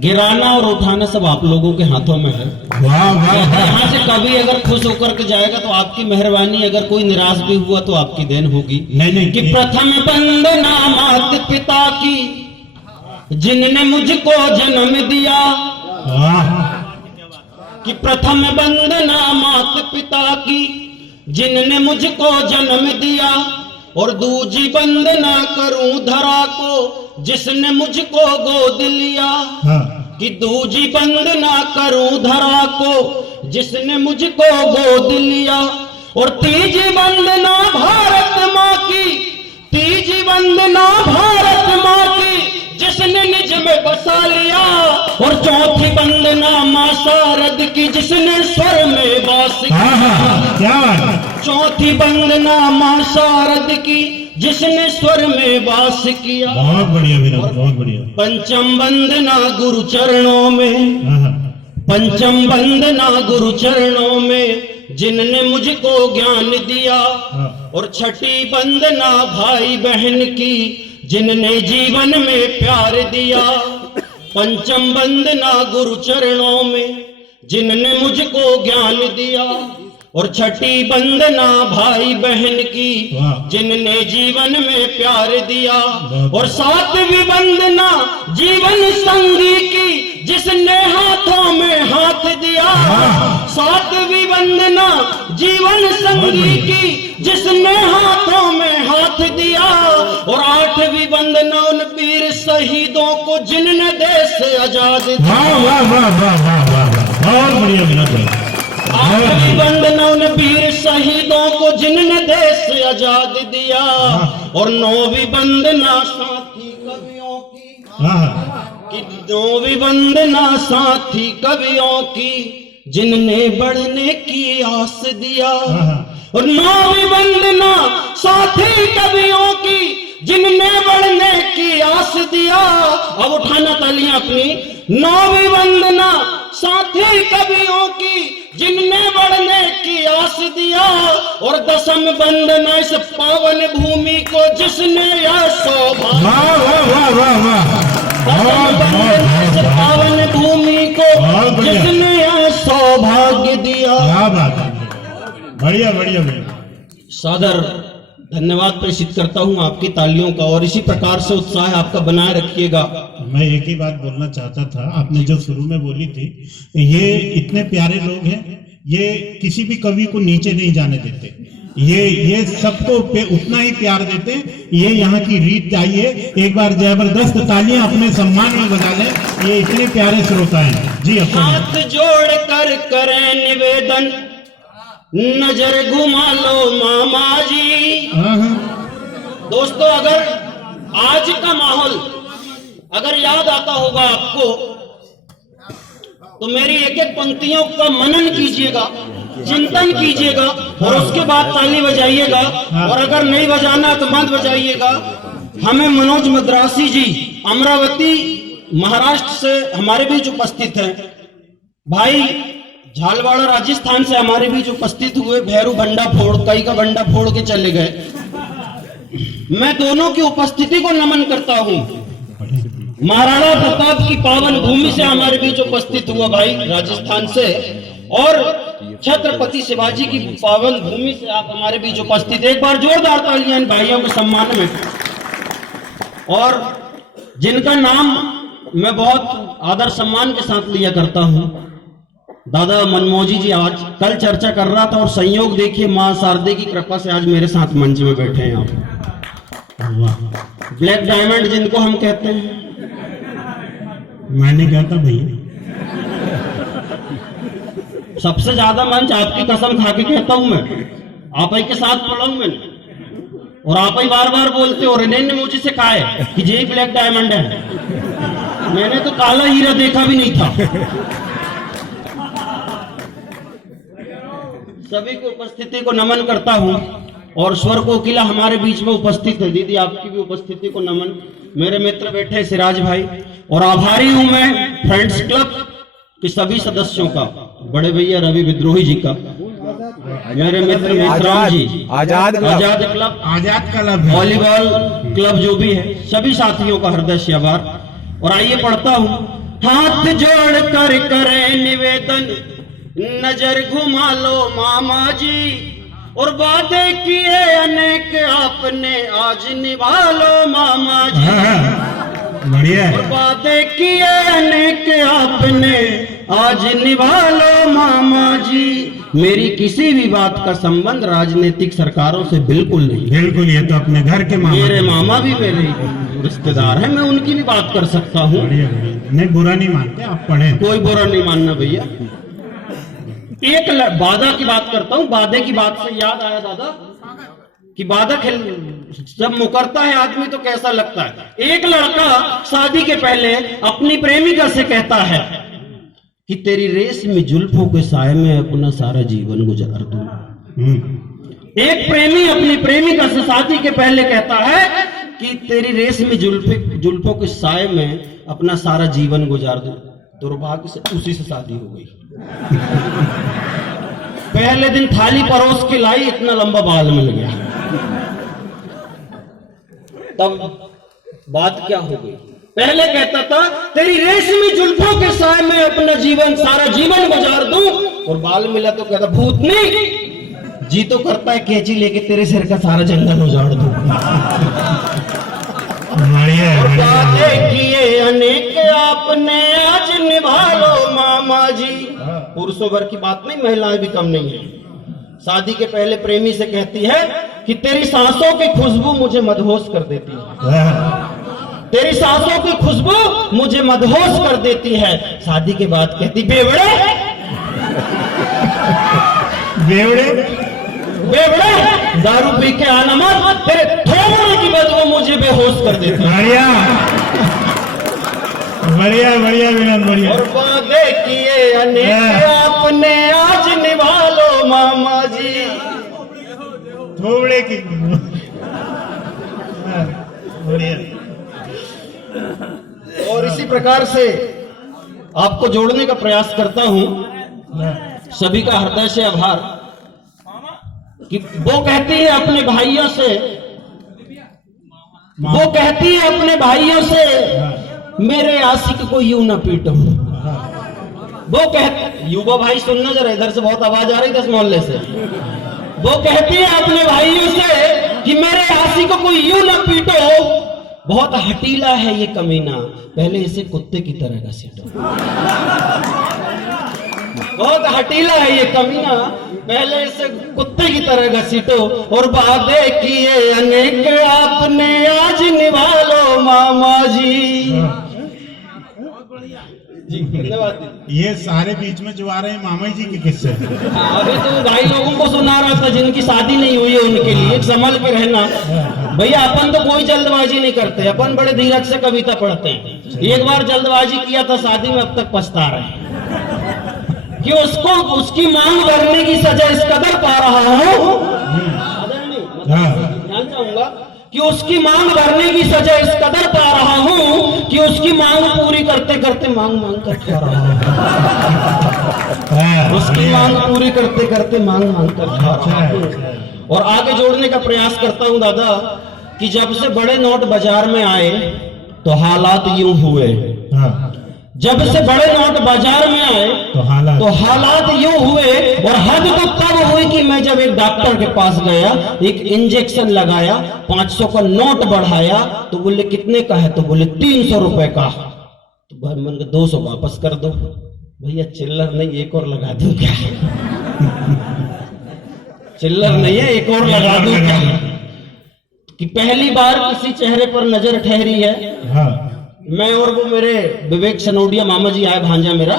गिराना और उठाना सब आप लोगों के हाथों में है। वाह वाह वाह। यहाँ से कभी अगर खुश होकर के जाएगा तो आपकी मेहरबानी, अगर कोई निराश भी हुआ तो आपकी देन होगी। नहीं कि प्रथम वंदना माता पिता की जिनने मुझको जन्म दिया। कि प्रथम वंदना माता पिता की जिनने मुझको जन्म दिया, और दूजी वंदना करूं धरा को जिसने मुझको गोद लिया। कि दूजी वंदना करूं धरा को जिसने मुझको गोद लिया, और तीजी वंदना भारत माँ की, तीजी वंदना भारत माँ की जिसने निज में बसा लिया, और चौथी वंदना माँ शारद की जिसने स्वर में वास किया। क्या बात। चौथी वंदना माँ शारद की जिसने स्वर में वास किया। बहुत बढ़िया विनोद, बहुत बढ़िया। पंचम वंदना गुरु चरणों में, पंचम वंदना गुरु चरणों में जिनने मुझको ज्ञान दिया, और छठी वंदना भाई बहन की जिनने जीवन में प्यार दिया। पंचम वंदना गुरु चरणों में जिनने मुझको ज्ञान दिया, और छठी वंदना भाई बहन की जिनने जीवन में प्यार दिया, और सातवीं वंदना जीवन संगी की जिसने हाथों में हाथ दिया। सातवीं वंदना जीवन संगी की जिसने हाथों में हाथ दिया, और आठवीं वंदना उन वीर शहीदों को जिनने देश से आजाद दिया। बहुत बढ़िया विनोद। आठवीं वंदना उन वीर शहीदों को जिनने देश से आजाद दिया, और नौवीं वंदना साथी कवियों की, कि नौवीं वंदना साथी कवियों की जिनने बढ़ने की आस दिया, और नौवीं वंदना साथी कवियों की जिनने बढ़ने की आस दिया। अब उठाना तालियां अपनी। नौवीं वंदना साथी कवियों की जिनने बढ़ने की आस दिया, और दसम वंदना इस पावन भूमि को जिसने यह सौभाग्य, पावन भूमि को जिसने यह सौभाग्य दिया। बढ़िया बढ़िया बढ़िया। सादर धन्यवाद प्रेषित करता हूं आपकी तालियों का, और इसी प्रकार से उत्साह आपका बनाए रखिएगा। मैं एक ही बात बोलना चाहता था, आपने जो शुरू में बोली थी, ये इतने प्यारे लोग हैं, ये किसी भी कवि को नीचे नहीं जाने देते, ये सबको उतना ही प्यार देते। ये यहाँ की रीत चाहिए। एक बार जबरदस्त तालियां अपने सम्मान में बजा लें, ये इतने प्यारे श्रोता हैं जी। हाथ जोड़ कर करें निवेदन, नजर घुमा लो मामा जी। दोस्तों, अगर आज का माहौल अगर याद आता होगा आपको, तो मेरी एक एक पंक्तियों का मनन कीजिएगा, चिंतन कीजिएगा, और उसके बाद ताली बजाइएगा। और अगर नहीं बजाना तो मत बजाइएगा। हमें मनोज मद्रासी जी अमरावती महाराष्ट्र से हमारे बीच उपस्थित हैं। भाई झालवाड़ा राजस्थान से हमारे बीच उपस्थित हुए, भैरू बंडा फोड़, कई का बंडा फोड़ के चले गए। मैं दोनों की उपस्थिति को नमन करता हूं। महाराणा प्रताप की पावन भूमि से हमारे बीच उपस्थित हुआ भाई राजस्थान से, और छत्रपति शिवाजी की पावन भूमि से आप हमारे बीच उपस्थित। एक बार जोरदार तालियां भाइयों के सम्मान में। और जिनका नाम मैं बहुत आदर सम्मान के साथ लिया करता हूं, दादा मनमोजी जी आज कल चर्चा कर रहा था, और संयोग देखिए मां शारदे की कृपा से आज मेरे साथ मंच में बैठे हैं आप। ब्लैक डायमंड जिनको हम कहते हैं, मैंने कहता भैया सबसे ज्यादा मंच आपकी कसम खा के कहता हूं मैं, आप ही के साथ पढ़ा हूं मैंने, और आप ही बार बार बोलते हो। रेने ने मुझे से कहा है कि ये ब्लैक डायमंड है, मैंने तो काला हीरा देखा भी नहीं था। सभी की उपस्थिति को नमन करता हूं, और स्वर कोकिला हमारे बीच में उपस्थित है। दीदी आपकी भी उपस्थिति को नमन। मेरे मित्र बैठे सिराज भाई, और आभारी हूं मैं फ्रेंड्स क्लब के सभी सदस्यों का, बड़े भैया रवि विद्रोही जी का, मेरे मित्र मित्राम जी, आजाद क्लब, वॉलीबॉल क्लब जो भी है, सभी साथियों का हृदय से आभार। और आइए पढ़ता हूं हाथ जोड़ कर करें निवेदन, नजर घुमा लो मामा जी, और वादे किए अनेक आपने आज निभा लो मामा जी। बढ़िया। और वादे किए अनेक आपने आज निभा लो मामा जी। मेरी किसी भी बात का संबंध राजनीतिक सरकारों से बिल्कुल नहीं। बिल्कुल, ये तो अपने घर के मामा। मेरे मामा भी मेरे रिश्तेदार हैं, मैं उनकी भी बात कर सकता हूँ। नहीं, बुरा नहीं मानते, आप पढ़े। कोई बुरा नहीं मानना भैया। एक वादा की बात करता हूँ। वादे की बात से याद आया दादा कि वादा जब मुकरता है आदमी तो कैसा लगता है। एक लड़का शादी के पहले अपनी प्रेमिका से कहता है कि तेरी रेस में जुल्फों के साए में अपना सारा जीवन गुजार दूं। एक प्रेमी अपनी प्रेमिका से शादी के पहले कहता है कि तेरी रेस में जुल्फों के साए में अपना सारा जीवन गुजार दूं। दुर्भाग्य से उसी से शादी हो गई। पहले दिन थाली परोस के लाई, इतना लंबा बाल मिल गया। तब बात क्या हो गई? पहले कहता था तेरी रेशमी जुल्फों के साए में अपना जीवन सारा जीवन गुजार दूं, और बाल मिला तो कहता भूतनी जी तो करता है कैंची लेके तेरे सिर का सारा जंगल उजाड़ दूं। वादे किए अनेक आपने आज निभा लो मामा जी। पुरुषों भर की बात नहीं, महिलाएं भी कम नहीं है। शादी के पहले प्रेमी से कहती है कि तेरी सांसों की खुशबू मुझे मदहोश कर देती है। तेरी सांसों की खुशबू मुझे मदहोश कर देती है। शादी के बाद कहती बेवड़े बेवड़े बेवड़े दारू पी के आना मत, तेरे थोड़े की बदबू मुझे बेहोश कर देती है। बढ़िया बढ़िया बढ़िया विनोद, बढ़िया। और वादे किए अनेक आपने आज निभा लो मामा जी। थोड़े की बढ़िया। और इसी प्रकार से आपको जोड़ने का प्रयास करता हूं। सभी का हृदय से आभार कि वो कहती है अपने भाइयों से, वो कहती है अपने भाइयों से मेरे आशिक को यूं ना पीटो। वो कहती, युवा भाई सुनना जरा, इधर से बहुत आवाज आ रही है इस मोहल्ले से। वो कहती है अपने भाइयों से कि मेरे आशिक को यूं ना पीटो, बहुत हटीला है ये कमीना, पहले इसे कुत्ते की तरह घसीटो। बहुत हटीला है ये कमीना, पहले इसे कुत्ते की तरह घसीटो। और वादे किए अनेक आपने आज निभा लो मामा जी। जी धन्यवाद। ये सारे बीच में जो आ रहे हैं मामा जी के किस्से। अभी तो भाई लोगों को सुना रहा था जिनकी शादी नहीं हुई है, उनके लिए संभल के रहना भैया। अपन तो कोई जल्दबाजी नहीं करते, अपन बड़े धीरज से कविता पढ़ते हैं। एक बार जल्दबाजी किया था शादी में, अब तक पछता रहे हैं कि उसको उसकी मांग भरने की सजा इस कदर पा रहा हूं। ध्यान चाहूंगा कि उसकी मांग भरने की सजा इस कदर पा रहा हूं कि उसकी मांग पूरी करते करते मांग मांग कर खा रहा हूं। उसकी मांग पूरी करते करते मांग मांग कर खा रहा हूं। और आगे जोड़ने का प्रयास करता हूं दादा कि जब से बड़े नोट बाजार में आए तो हालात यूं हुए। जब से बड़े नोट बाजार में आए तो हालात यूं हुए। और हद तो तब हुई कि मैं जब एक डॉक्टर के पास गया, एक इंजेक्शन लगाया, 500 का नोट बढ़ाया, तो बोले कितने का है? तो बोले 300 रुपए का। तो मैंने कहा 200 वापस कर दो। भैया चिल्लर नहीं, एक और लगा दूं क्या? चिल्लर नहीं है, एक और लगा दूं क्या? कि पहली बार किसी चेहरे पर नजर ठहरी है। मैं और वो मेरे विवेक सनोडिया मामा जी आए, भांजा मेरा।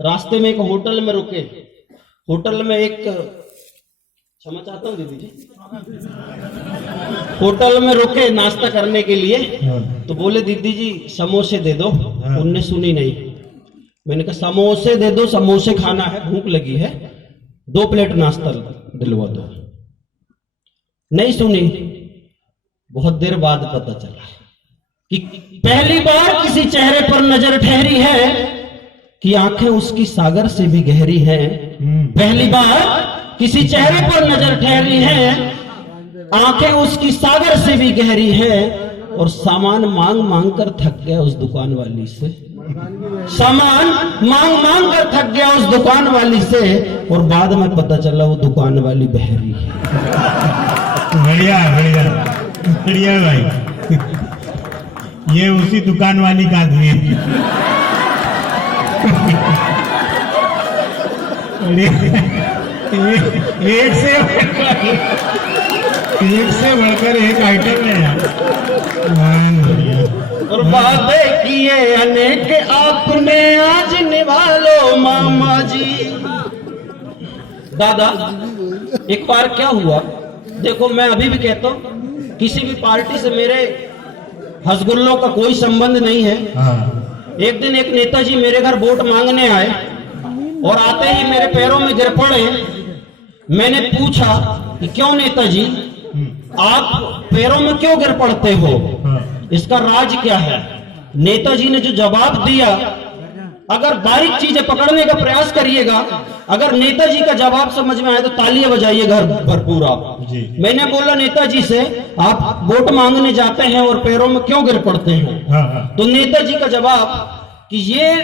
रास्ते में एक होटल में रुके। होटल में एक, क्षमा चाहता हूँ दीदी जी, होटल में रुके नाश्ता करने के लिए। तो बोले दीदी जी समोसे दे दो। उनने सुनी नहीं। मैंने कहा समोसे दे दो, समोसे खाना है, भूख लगी है, 2 प्लेट नाश्ता दिलवा दो। नहीं सुनी। बहुत देर बाद पता चला कि पहली बार किसी चेहरे पर नजर ठहरी है कि आंखें उसकी सागर से भी गहरी हैं। पहली बार किसी चेहरे पर नजर ठहरी है, आंखें उसकी सागर से भी गहरी हैं। और सामान मांग मांग कर थक गया उस दुकान वाली से। सामान मांग मांग कर थक गया उस दुकान वाली से, और बाद में पता चला वो दुकान वाली बहरी है। बढ़िया बढ़िया बढ़िया भाई, ये उसी दुकान वाली का आदमी है। एक से बढ़कर एक आइटम है यार। और बातें किए अनेक आपने आज निभा लो मामा जी। दादा एक बार क्या हुआ, देखो मैं अभी भी कहता हूँ किसी भी पार्टी से मेरे हसगुल्लों का कोई संबंध नहीं है। एक दिन एक नेताजी मेरे घर वोट मांगने आए और आते ही मेरे पैरों में गिर पड़े। मैंने पूछा कि क्यों नेताजी आप पैरों में क्यों गिर पड़ते हो, इसका राज क्या है। नेताजी ने जो जवाब दिया, अगर बारीक चीजें पकड़ने का प्रयास करिएगा, अगर नेताजी का जवाब समझ में आए तो तालियां बजाइए घर भर पूरा। मैंने बोला नेताजी से आप वोट मांगने जाते हैं और पैरों में क्यों गिर पड़ते हैं। तो नेताजी का जवाब कि ये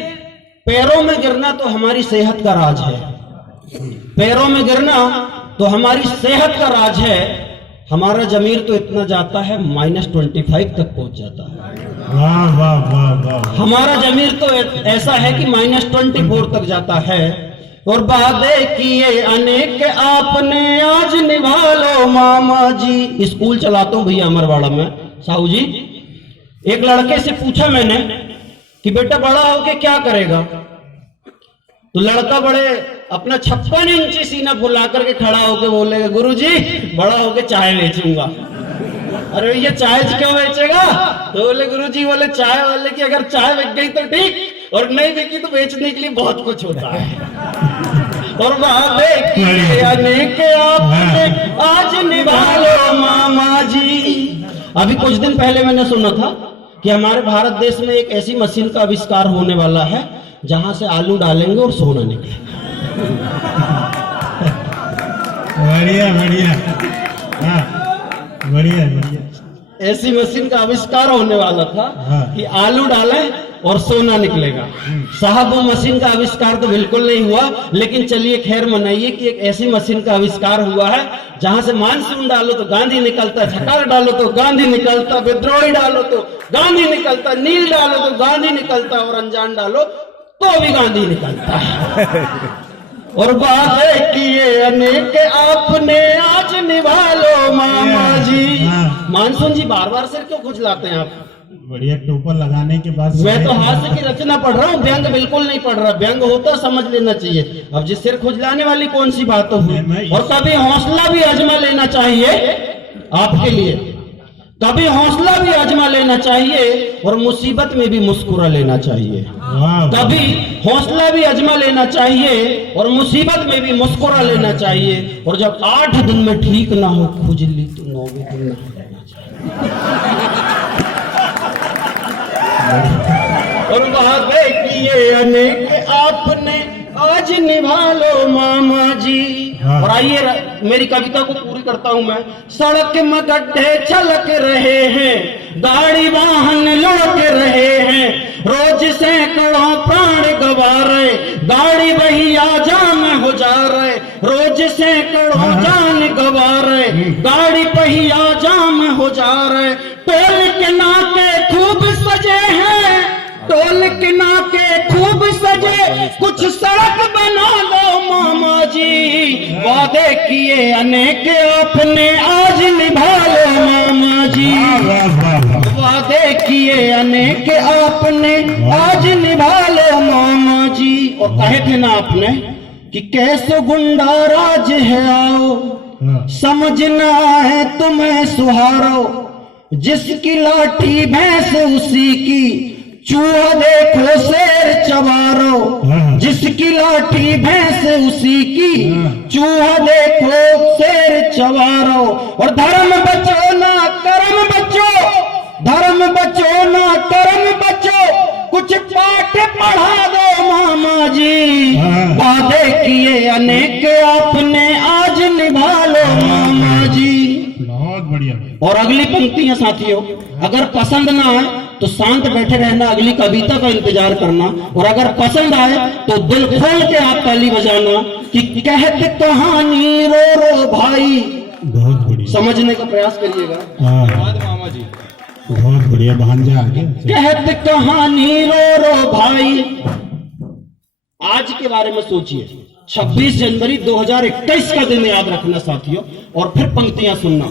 पैरों में गिरना तो हमारी सेहत का राज है, पैरों में गिरना तो हमारी सेहत का राज है। हमारा जमीर तो इतना जाता है -25 तक पहुंच जाता है। वाह वाह वाह वाह। हमारा जमीर तो ऐसा है कि -24 तक जाता है। और बातें किए अनेक आपने आज निभा लो मामा जी। स्कूल चलाता हूं भैया अमरवाड़ा में साहू जी। एक लड़के से पूछा मैंने कि बेटा बड़ा होके क्या करेगा, तो लड़का बड़े अपना 56 इंची सीना फुला करके खड़ा होके बोलेगा गुरुजी बड़ा होके चाय बेचूंगा। अरे ये चाय क्यों बेचेगा, तो बोले गुरुजी बोले चाय वाले की अगर चाय बिक गई तो ठीक, और नहीं बिकी तो बेचने के लिए बहुत कुछ होता है। और बातें किए अनेक आपने आज निभा लो मामा जी। अभी कुछ दिन पहले मैंने सुना था कि हमारे भारत देश में एक ऐसी मशीन का आविष्कार होने वाला है जहां से आलू डालेंगे और सोना निकलेगा। बढ़िया बढ़िया, बढ़िया बढ़िया। ऐसी मशीन का आविष्कार होने वाला था कि आलू डालें और सोना निकलेगा। साहब वो मशीन का आविष्कार तो बिल्कुल नहीं हुआ, लेकिन चलिए खैर मनाइए कि एक ऐसी मशीन का आविष्कार हुआ है जहां से मानसून डालो तो गांधी निकलता, झकार डालो तो गांधी निकलता, विद्रोही डालो तो गांधी निकलता, नील डालो तो गांधी निकलता, और अनजान डालो तो भी गांधी निकलता है। और बातें किए अनेक आपने आज निभा लो मामा जी। मानसून जी बार बार सिर क्यों खुजलाते हैं आप? बढ़िया टोपा लगाने के बाद मैं तो हास्य की रचना पढ़ रहा हूँ, व्यंग बिल्कुल नहीं पढ़ रहा। व्यंग होता समझ लेना चाहिए। अब जिस सिर खुजलाने वाली कौन सी बात हुई। और कभी हौसला भी आजमा लेना चाहिए आपके लिए, कभी हौसला भी आजमा लेना चाहिए और मुसीबत में भी मुस्कुरा लेना चाहिए। कभी हौसला भी आजमा लेना चाहिए और मुसीबत में भी मुस्कुरा लेना चाहिए। और जब 8 दिन में ठीक ना हो खुजली तो 9वें दिन ना लेना चाहिए। और बातें किए अनेक आपने आज निभा लो मामा जी। और आइए मेरी कविता को पूरी करता हूं मैं। सड़क में गड्ढे छलक रहे हैं, गाड़ी वाहन लुढ़क रहे हैं, रोज सैकड़ों प्राण गवा रहे, गाड़ी भैया जाम हो जा रहे, रोज सैकड़ों जान गवा रहे, गाड़ी पहिया जाम हो जा रहे। टोल के नाके खूब सजे हैं, टोल के नाके खूब सजे, कुछ सड़क बना लो मामा जी। वादे किए अनेक आपने आज निभा लो मामा जी। वादे किए अनेक आपने आज निभा लो मामा जी। और कहे थे ना आपने कि कैसे गुंडा राज है आओ, समझना है तुम्हें सुहारो, जिसकी लाठी भैंस उसी की, चूहा देखो शेर चबारो, जिसकी लाठी भैंस उसी की, चूहा देखो शेर चबारो। और धर्म बचो ना कर्म बचो, धर्म बचो ना कर्म बचो, कुछ पाठ पढ़ा दो मामा जी। वादे किए अनेक आपने आज निभा लो मामा जी। बहुत बढ़िया। और अगली पंक्ति है साथियों, अगर पसंद ना आए तो शांत बैठे रहना, अगली कविता का इंतजार करना, और अगर पसंद आए तो दिल खोल के आप ताली बजाना कि कहते कहानी रो रो भाई। बहुत बढ़िया, समझने का प्रयास करिएगा। मामा जी बहुत बढ़िया, भांजा आगे। कहते कहानी रो रो भाई। आज के बारे में सोचिए, 26 जनवरी 2021 का दिन याद रखना साथियों, और फिर पंक्तियां सुनना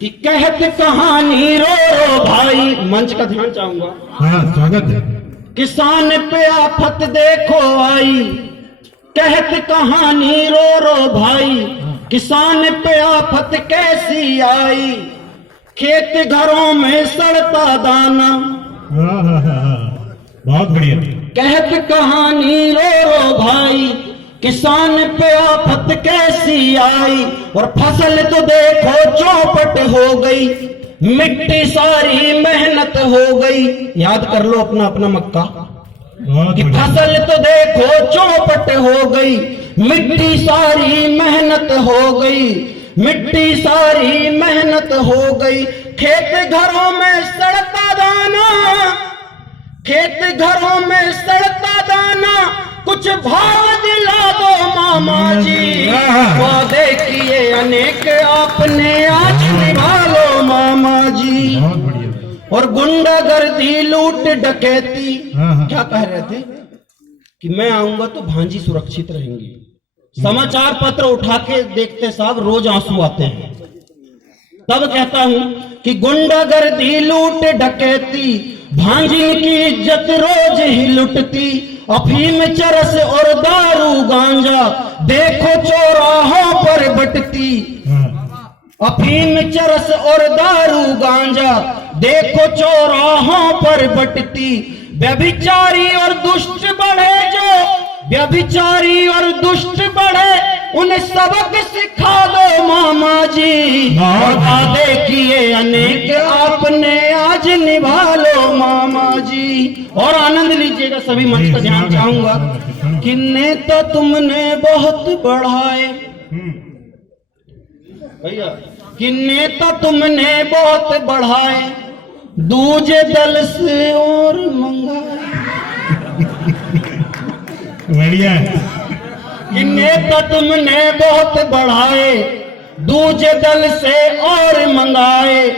कि कहते कहानी रो रो भाई। मंच का ध्यान चाहूंगा। हाँ स्वागत है। किसान पे आफत देखो आई, कहते कहानी रो रो भाई। किसान पे आफत कैसी आई, खेत घरों में सड़ता दाना। बहुत बढ़िया। कहते कहानी रो रो भाई, किसान पे आफत कैसी आई, और फसल तो देखो चौपट हो गई, मिट्टी सारी मेहनत हो गई। याद कर लो अपना अपना मक्का कि फसल तो देखो चौपट हो गई, मिट्टी सारी मेहनत हो गई, मिट्टी सारी मेहनत हो गई। खेत घरों में सड़ता दाना, खेत घरों में सड़ता दाना, कुछ भाव दिला दो मामा जी। वादे किए अनेक आपने आज निभा लो मामा जी। और गुंडागर्दी लूट डकैती, क्या कह रहे थे कि मैं आऊंगा तो भांजी सुरक्षित रहेंगी। समाचार पत्र उठा के देखते साहब रोज आंसू आते हैं। तब कहता हूं कि गुंडागर्दी लूट डकैती, भांजिन की इज्जत रोज ही लुटती। अफीम चरस और दारू गांजा देखो चौराहों पर बटती। अफीम चरस और दारू गांजा देखो चौराहों पर बटती। व्यभिचारी और दुष्ट बढ़े, जो व्यभिचारी और दुष्ट बढ़े, उन्हें सबक सिखा दो मामा जी। वादे किए अनेक आपने आज निभा लो मामा जी। और आनंद लीजिएगा सभी, मंच का ध्यान चाहूंगा कि नेता तुमने बहुत बढ़ाए भैया, कि नेता तुमने बहुत बढ़ाए, दूजे दल से और मंगाए। बढ़िया। कि नेता तुमने बहुत बढ़ाए, दूजे दल से और मंगाए।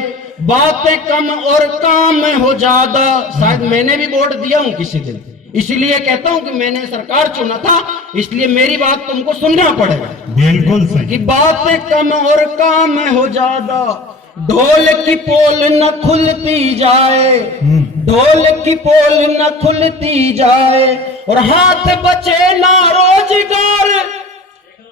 बातें कम और काम हो ज्यादा। शायद मैंने भी वोट दिया हूं किसी दिन, इसलिए कहता हूं कि मैंने सरकार चुना था, इसलिए मेरी बात तुमको सुनना पड़ेगा। बिल्कुल सही। कि बातें कम और काम हो ज्यादा, ढोल की पोल न खुलती जाए, ढोल की पोल न खुलती जाए। और हाथ बचे ना रोजगार,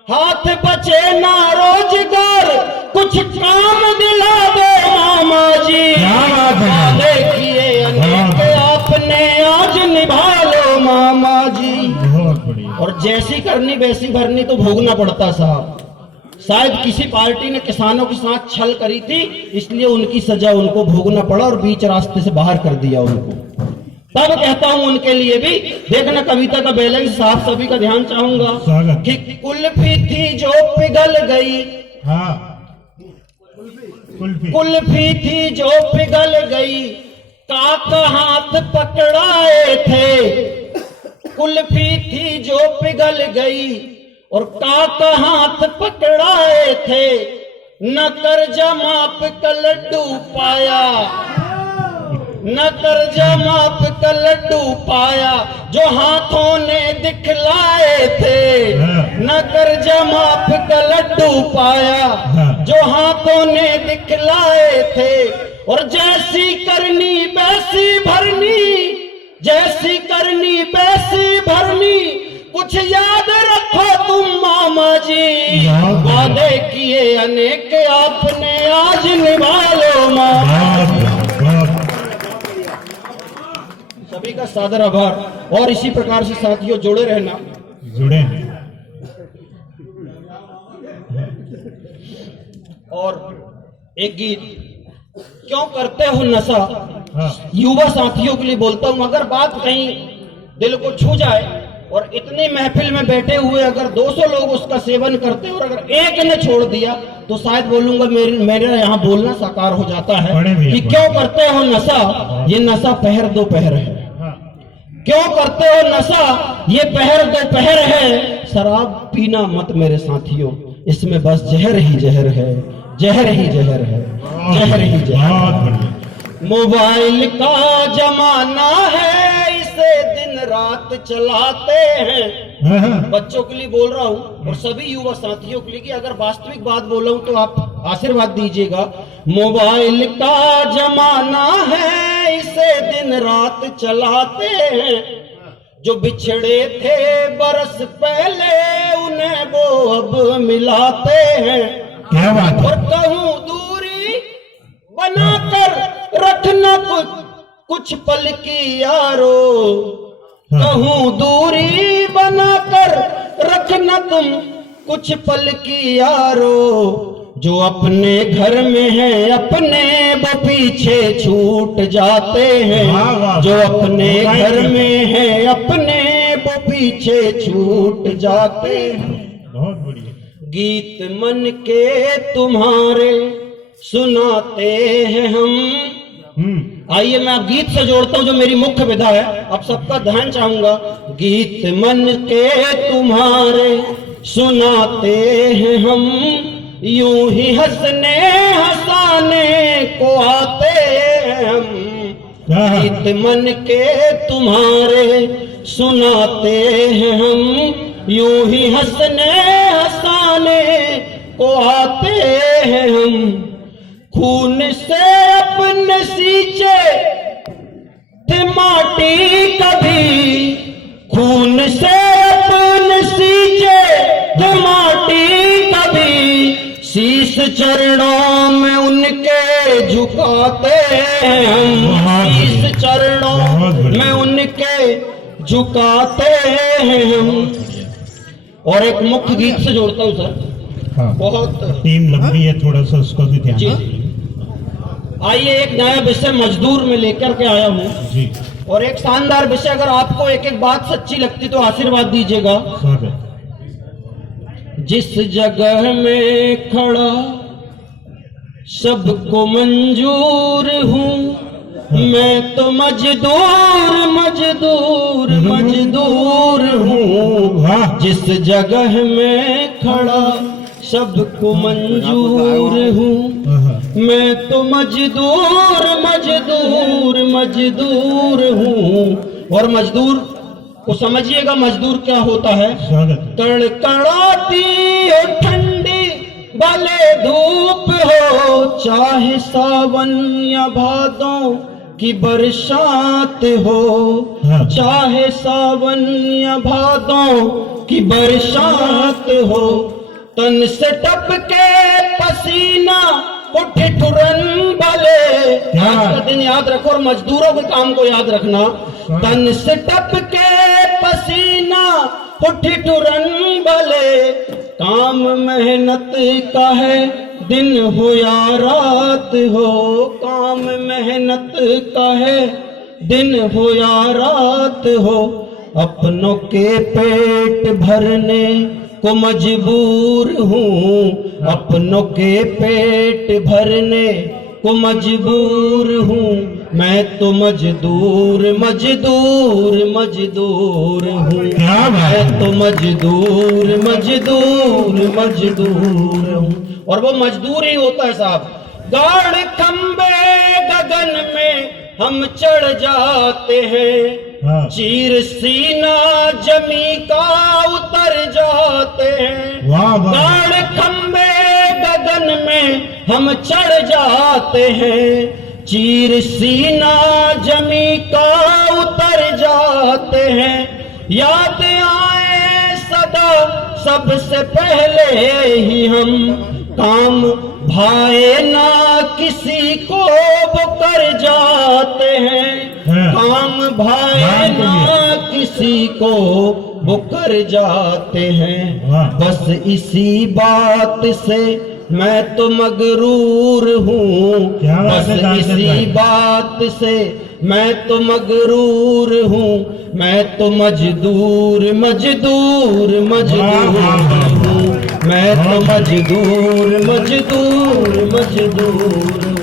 हाथ बचे ना रोजगार, कुछ काम दिला दो मामा जी। वादे किए अनेक आपने आज निभा लो मामा जी। बहुत बढ़िया। और जैसी करनी वैसी भरनी तो भोगना पड़ता साहब। शायद किसी पार्टी ने किसानों के साथ छल करी थी, इसलिए उनकी सजा उनको भोगना पड़ा और बीच रास्ते से बाहर कर दिया उनको। तब कहता हूं उनके लिए भी देखना कविता का बैलेंस साफ, सभी का ध्यान चाहूंगा कि कुल्फी थी जो पिघल गई। हाँ कुल्फी थी जो पिघल गई, काका हाथ पकड़ाए थे। कुल्फी थी जो पिघल गई और काका हाथ पकड़ाए थे। न कर्जा माप का लड्डू पाया, न कर्जा माप का लड्डू पाया, जो हाथों ने दिखलाए थे। न कर्जा माप का लड्डू पाया, जो हाथों ने दिखलाए थे। और जैसी करनी वैसी भरनी, जैसी करनी वैसी भरनी, कुछ याद रखो तुम मामा जी। वादे किए अनेक आपने आज निभा लो मामा। सभी का सादर आभार। और इसी प्रकार से साथियों जुड़े रहना, जुड़े। और एक गीत क्यों करते हो नशा, युवा साथियों के लिए बोलता हूं। अगर बात कहीं दिल को छू जाए और इतनी महफिल में बैठे हुए अगर 200 लोग उसका सेवन करते और अगर एक ने छोड़ दिया तो शायद बोलूंगा मेरा यहाँ बोलना साकार हो जाता है कि क्यों करते हो नशा, ये नशा पहर दोपहर है। क्यों करते हो नशा, ये पहर दोपहर है। शराब पीना मत मेरे साथियों, इसमें बस जहर ही जहर है, जहर ही जहर है, जहर ही जहर। मोबाइल का जमाना है, इसे दिन रात चलाते हैं। बच्चों के लिए बोल रहा हूँ और सभी युवा साथियों के लिए कि अगर वास्तविक बात बोला हूं तो आप आशीर्वाद दीजिएगा। मोबाइल का जमाना है, इसे दिन रात चलाते हैं। जो बिछड़े थे बरस पहले, उन्हें वो अब मिलाते हैं। क्या बात है। और कहूँ दूरी बनाकर रखना कुछ पल की यारो, कहूँ दूरी बनाकर रखना तुम कुछ पल की यारो। जो अपने घर में है अपने वो पीछे छूट जाते हैं। जो अपने घर में है अपने वो पीछे छूट जाते हैं। बहुत बढ़िया। गीत मन के तुम्हारे सुनाते हैं हम। आइए मैं आप गीत से जोड़ता हूं जो मेरी मुख्य विधा है, आप सबका ध्यान चाहूंगा। गीत मन के तुम्हारे सुनाते हैं हम, यूं ही हंसने हंसाने को आते हैं हम। गीत मन के तुम्हारे सुनाते हैं हम, यूं ही हंसने हंसाने को आते हैं हम। खून से अपने सींचे थे माटी कभी, खून से अपने सींचे थे माटी कभी। शीश चरणों में उनके झुकाते हैं हम, शीश चरणों में उनके झुकाते हैं हम। और एक मुख्य गीत से जोड़ता हूँ सर। हाँ, बहुत टीम लंबी है, थोड़ा सा उसको भी ध्यान जी। आइए एक नया विषय मजदूर में लेकर के आया हूँ जी। और एक शानदार विषय, अगर आपको एक एक बात सच्ची लगती तो आशीर्वाद दीजिएगा। जिस जगह में खड़ा सबको मंजूर हूँ, मैं तो मजदूर मजदूर मजदूर हूँ। जिस जगह में खड़ा सबको मंजूर हूँ, मैं तो मजदूर मजदूर मजदूर हूँ। और मजदूर को समझिएगा, मजदूर क्या होता है। कड़कड़ाती हो ठंडी भले धूप हो, चाहे सावन या भादों की बरसात हो, चाहे सावन या भादों की बरसात हो। तन से टपके पसीना उठे ठुरन भले, आज का दिन याद रखो और मजदूरों के काम को याद रखना। तन से टपके पसीना उठे ठुरन भले, काम मेहनत का है दिन हो या रात हो, काम मेहनत का है दिन हो या रात हो। अपनों के पेट भरने को मजबूर हूँ, अपनों के पेट भरने को मजबूर हूँ। मैं तो मजदूर मजदूर मजदूर हूँ, मैं तो मजदूर मजदूर मजदूर हूँ। और वो मजदूर ही होता है साहब। गाड़ खंबे गगन में हम चढ़ जाते हैं, चीर सीना जमी का उतर जाते हैं। गाड़ खंबे गगन में हम चढ़ जाते हैं, चीर सीना जमी का उतर जाते हैं। याद आए सदा सबसे पहले ही हम, काम भाए ना किसी को वो कर जाते हैं, काम भाए ना किसी को वो कर जाते हैं। बस इसी बात से मैं तो मगरूर हूँ, बस इसी बात से मैं तो मगरूर हूँ, मैं तो मजदूर मजदूर मजदूर हूँ, मैं तो मजदूर मजदूर मजदूर।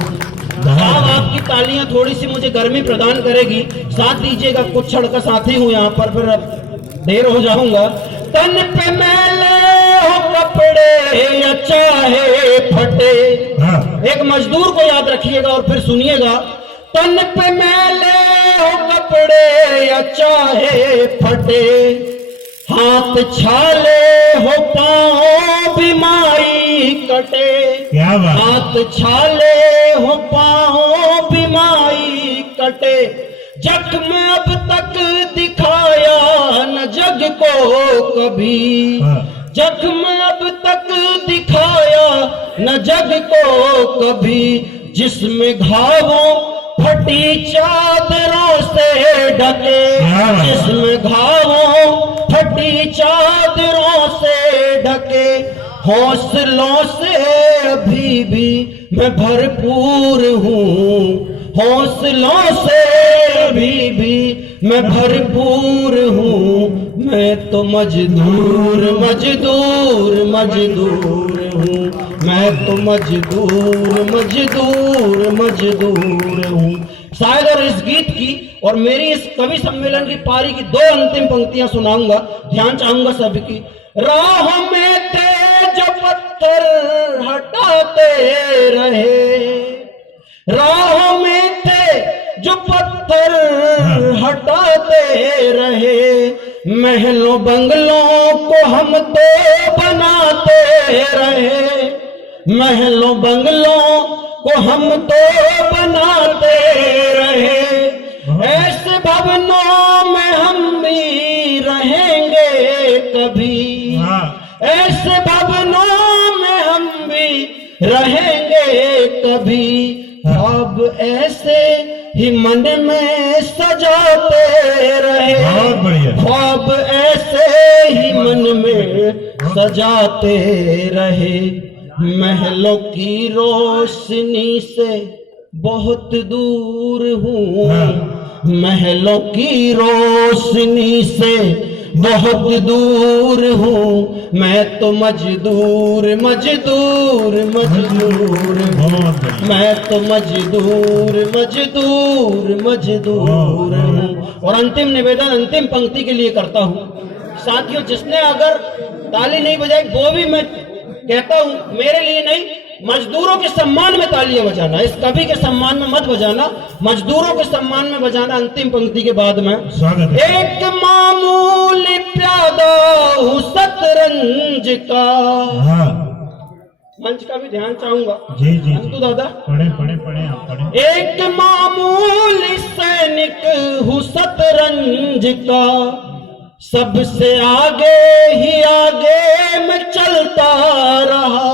साहब आपकी तालियां थोड़ी सी मुझे गर्मी प्रदान करेगी, साथ दीजिएगा, कुछ क्षण का साथी हूं यहाँ पर, फिर अब देर हो जाऊंगा। तन पे मैले हो कपड़े या चाहे फटे, एक मजदूर को याद रखिएगा और फिर सुनिएगा। तन पे मैले हो कपड़े या चाहे फटे, हाथ छाले हो पाँव बीमारी कटे, क्या बात। हाथ छाले हो पाँव बीमारी कटे, जख्म अब तक दिखाया न जग को कभी, जख्म अब तक दिखाया न जग को कभी, जिसमें घावों फटी चादरों से ढके, जिसमें घावों फटी चादरों से ढके, हौसलों से अभी भी मैं भरपूर हूँ, हौसलों से अभी भी मैं भरपूर हूँ, मैं तो मजदूर मजदूर मजदूर हूँ, मैं तो मजदूर मजदूर मजदूर हूँ। शायद और इस गीत की और मेरी इस कवि सम्मेलन की पारी की 2 अंतिम पंक्तियां सुनाऊंगा, ध्यान चाहूंगा सबकी। राह में थे जो पत्थर हटाते रहे, राह में थे जो पत्थर हटाते रहे, महलों बंगलों को हम तो बनाते रहे, महलों बंगलों को हम तो बनाते रहे, ऐसे भवनों में हम भी रहेंगे कभी, ऐसे भवनों में हम भी रहेंगे कभी, अब ऐसे ही मन में सजाते रहे, ख्वाब ऐसे ही मन में सजाते रहे, महलों की रोशनी से बहुत दूर हूँ, महलों की रोशनी से बहुत दूर हूँ, मैं तो मजदूर मजदूर मजदूर हूँ, मैं तो मजदूर मजदूर मजदूर हूँ। और अंतिम निवेदन अंतिम पंक्ति के लिए करता हूँ साथियों, जिसने अगर ताली नहीं बजाई वो भी मैं कहता हूँ मेरे लिए नहीं, मजदूरों के सम्मान में तालियां बजाना, इस कवि के सम्मान में मत बजाना, मजदूरों के सम्मान में बजाना। अंतिम पंक्ति के बाद में एक मामूली प्यादा हूँ शतरंज का, मंच का भी ध्यान चाहूंगा जी जी अंतु दादा, पढ़े पढ़े पढ़े आप पढ़े। एक मामूली सैनिक हूँ शतरंज का, सबसे आगे ही आगे मैं चलता रहा,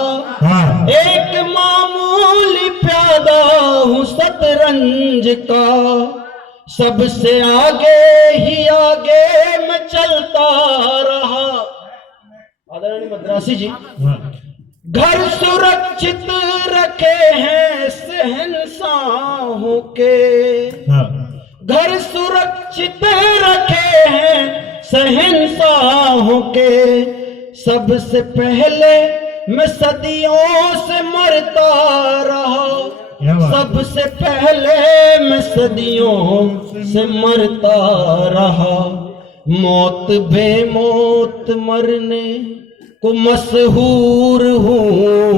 एक मामूली प्यादा हूँ शतरंज का, सबसे आगे ही आगे मैं चलता रहा। आदरणीय मद्रासी जी, घर सुरक्षित रखे हैं शहंशाहों के, घर सुरक्षित रखे हैं शहंशाहों के, सबसे पहले मैं सदियों से मरता रहा, सबसे पहले मैं सदियों से मरता रहा, मौत बेमौत मरने को मशहूर हूँ,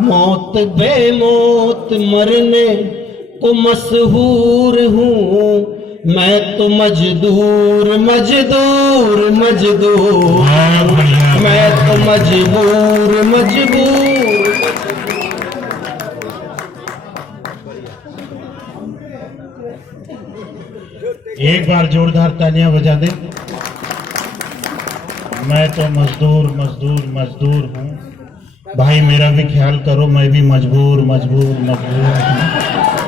मौत बेमौत मरने को मशहूर हूँ, मैं तो मजदूर मजदूर मजदूर, मैं तो मजबूर मजबूर। एक बार जोरदार तालियां बजा दे। मैं तो मजदूर मजदूर मजदूर हूँ, भाई मेरा भी ख्याल करो, मैं भी मजबूर मजबूर मजबूर हूँ।